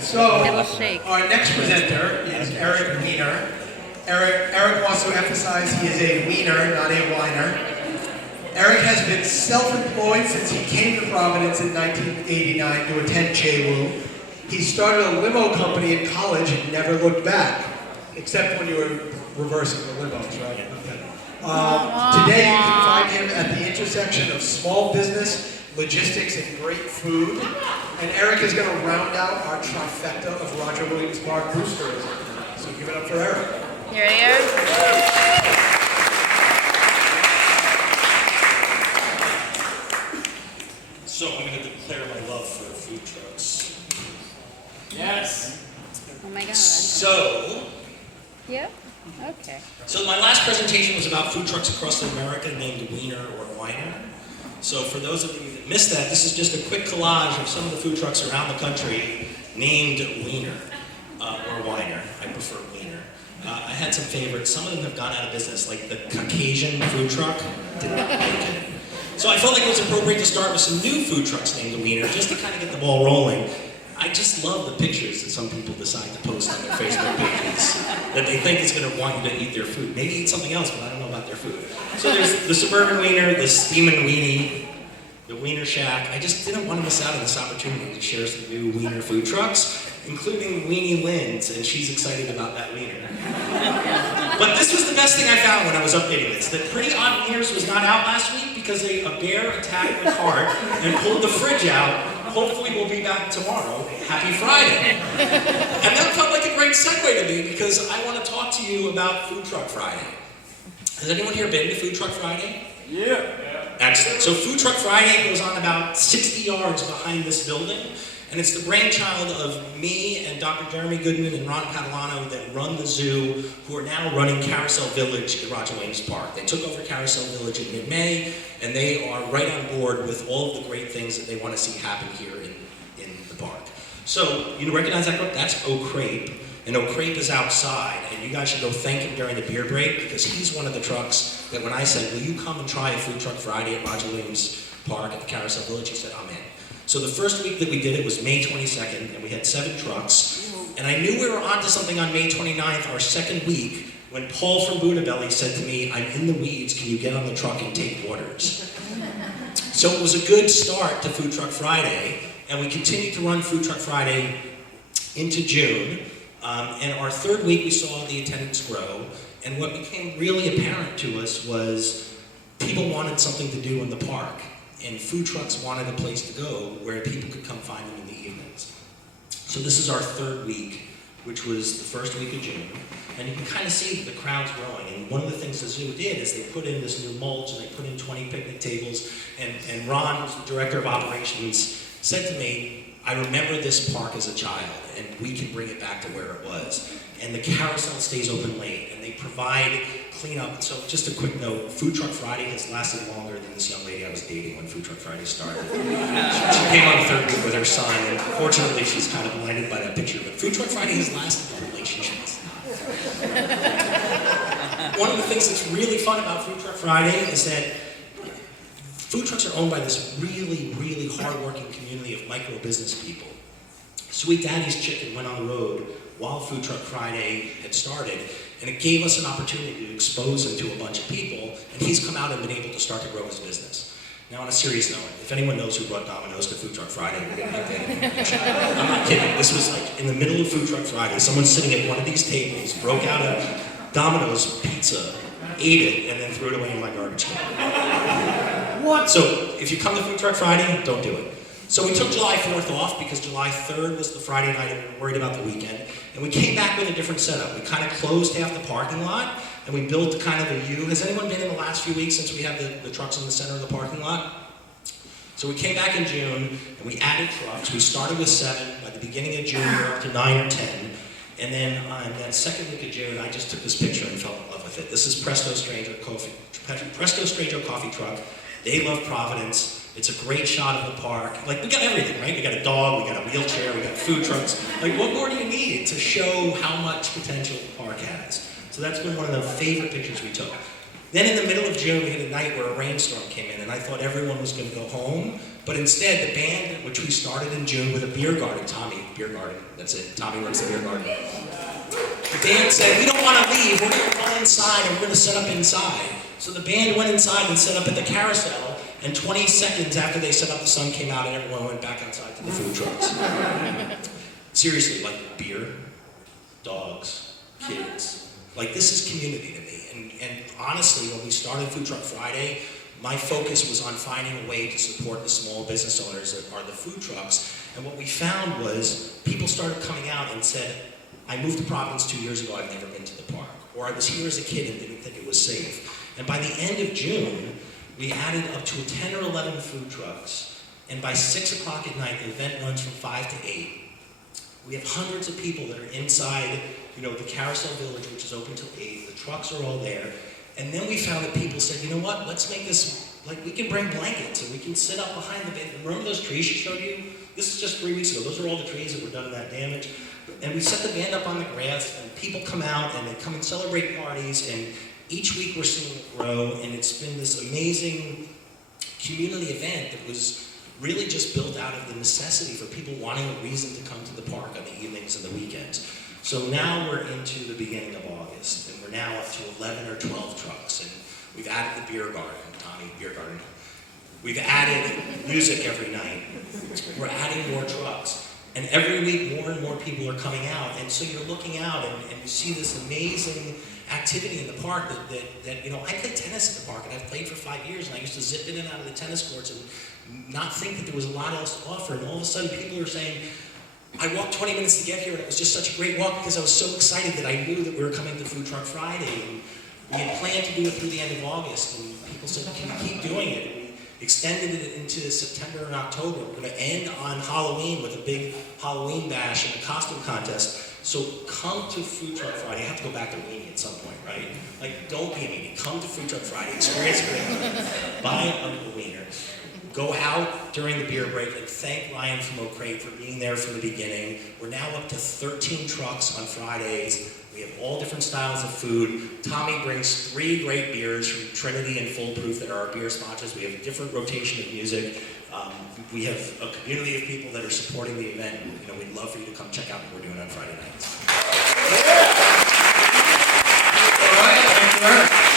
So, It'll shake. our next presenter is Eric Weiner. Eric wants to emphasize he is a wiener, not a whiner. Eric has been self-employed since he came to Providence in 1989 to attend JWU. He started a limo company in college and never looked back, except when you were reversing the limos, right? Okay. Today you can find him at the intersection of small business, logistics, and great food. And Eric is going to round out our trifecta of Roger Williams Park boosters. So give it up for Eric. You ready, Eric? So I'm going to declare my love for food trucks. Yes. Oh my God. So Yep. Okay. my last presentation was about food trucks across America named Wiener or Whiner. So for those of you that missed that, this is just a quick collage of some of the food trucks around the country named Wiener or Whiner. I prefer Wiener. I had some favorites. Some of them have gone out of business, like the Caucasian food truck did not make it. So I felt like it was appropriate to start with some new food trucks named Wiener, just to kind of get the ball rolling. I just love the pictures that some people decide to post on their Facebook pages that they think is going to want you to eat their food. Maybe eat something else, but I don't know about their food. So there's the Suburban Wiener, the Steamin' Weenie, the Wiener Shack. I just didn't want to miss out on this opportunity to share some new Wiener food trucks, including Weenie Lynn's, and she's excited about that wiener. But this was the best thing I found when I was updating this, that Pretty Odd Wieners was not out last week because a bear attacked the cart and pulled the fridge out. Hopefully we'll be back tomorrow. Happy Friday. And that felt like a great segue to me because I want to talk to you about Food Truck Friday. Has anyone here been to Food Truck Friday? Yeah. Excellent. So Food Truck Friday goes on about 60 yards behind this building, and it's the brainchild of me and Dr. Jeremy Goodman and Ron Catalano that run the zoo, who are now running Carousel Village at Roger Williams Park. They took over Carousel Village in mid-May, and they are right on board with all of the great things that they want to see happen here in the park. So, you recognize that truck? That's O'Crape, and O'Crape is outside, and you guys should go thank him during the beer break, because he's one of the trucks that when I said, will you come and try a Food Truck Friday at Roger Williams Park at the Carousel Village, he said, I'm in. So the first week that we did it was May 22nd, and we had 7 trucks. And I knew we were onto something on May 29th, our second week, when Paul from Buddha Belly said to me, I'm in the weeds, can you get on the truck and take orders? So it was a good start to Food Truck Friday, and we continued to run Food Truck Friday into June. And our third week, we saw the attendance grow. And what became really apparent to us was people wanted something to do in the park. And food trucks wanted a place to go where people could come find them in the evenings. So this is our third week, which was the first week of June. And you can kind of see that the crowd's growing. And one of the things the zoo did is they put in this new mulch and they put in 20 picnic tables. And Ron, who's the director of operations, said to me, I remember this park as a child, and we can bring it back to where it was. And the carousel stays open late, and they provide cleanup. So just a quick note, Food Truck Friday has lasted longer than this young lady I was dating when Food Truck Friday started. She came on the third week with her son, and fortunately she's kind of blinded by that picture, but Food Truck Friday has lasted the relationships. One of the things that's really fun about Food Truck Friday is that food trucks are owned by this really, really hardworking community of micro-business people. Sweet Daddy's Chicken went on the road while Food Truck Friday had started, and it gave us an opportunity to expose him to a bunch of people, and he's come out and been able to start to grow his business. Now on a serious note, if anyone knows who brought Domino's to Food Truck Friday, we're gonna get that. I'm not kidding, this was like in the middle of Food Truck Friday, someone sitting at one of these tables, broke out a Domino's pizza, ate it, and then threw it away in my garbage can. What? So if you come to Food Truck Friday, don't do it. So we took July 4th off because July 3rd was the Friday night and we were worried about the weekend. And we came back with a different setup. We kind of closed half the parking lot and we built kind of a U. Has anyone been in the last few weeks since we have the trucks in the center of the parking lot? So we came back in June and we added trucks. We started with 7. By the beginning of June, we were up to 9 or 10. And then on that second week of June, I just took this picture and fell in love with it. This is Presto Stranger Coffee Truck. They love Providence. It's a great shot of the park. Like, we got everything, right? We got a dog, we got a wheelchair, we got food trucks. Like, what more do you need to show how much potential the park has? So that's been one of the favorite pictures we took. Then in the middle of June, we had a night where a rainstorm came in, and I thought everyone was going to go home. But instead, the band, which we started in June with a beer garden, Tommy, beer garden, that's it, Tommy runs the beer garden. The band said, we don't want to leave, we're going to go inside, and we're going to set up inside. So the band went inside and set up at the carousel, and 20 seconds after they set up, the sun came out, and everyone went back outside to the food trucks. Seriously, like beer, dogs, kids. Like, this is community to me. And honestly, when we started Food Truck Friday, my focus was on finding a way to support the small business owners that are the food trucks. And what we found was people started coming out and said, I moved to Providence 2 years ago, I've never been to the park. Or I was here as a kid and didn't think it was safe. And by the end of June, we added up to 10 or 11 food trucks. And by 6 o'clock at night, the event runs from 5 to 8. We have hundreds of people that are inside, the Carousel Village, which is open till 8. The trucks are all there. And then we found that people said, you know what, let's make this, like, we can bring blankets and we can sit up behind the band. Remember those trees she showed you? This is just 3 weeks ago. Those are all the trees that were done in that damage. And we set the band up on the grass, and people come out and they come and celebrate parties, and each week we're seeing it grow, and it's been this amazing community event that was really just built out of the necessity for people wanting a reason to come to the park on the evenings and the weekends. So now we're into the beginning of August, and we're now up to 11 or 12 trucks, and we've added the beer garden, Tommy, beer garden. We've added music every night. We're adding more trucks. And every week, more and more people are coming out. And so you're looking out, and you see this amazing activity in the park that I played tennis at the park, and I've played for 5 years, and I used to zip in and out of the tennis courts and not think that there was a lot else to offer. And all of a sudden, people are saying, I walked 20 minutes to get here, and it was just such a great walk because I was so excited that I knew that we were coming to Food Truck Friday. And we had planned to do it through the end of August, and people said, can we keep doing it? Extended it into September and October. We're going to end on Halloween with a big Halloween bash and a costume contest. So come to Food Truck Friday. I have to go back to weenie at some point, right? Like, don't be a weenie. Come to Food Truck Friday. Experience it. Buy a wiener. Go out during the beer break and thank Ryan from Oak Crate for being there from the beginning. We're now up to 13 trucks on Fridays. We have all different styles of food. Tommy brings 3 great beers from Trinity and Full Proof that are our beer sponsors. We have a different rotation of music. We have a community of people that are supporting the event. We'd love for you to come check out what we're doing on Friday nights. All right, thank you.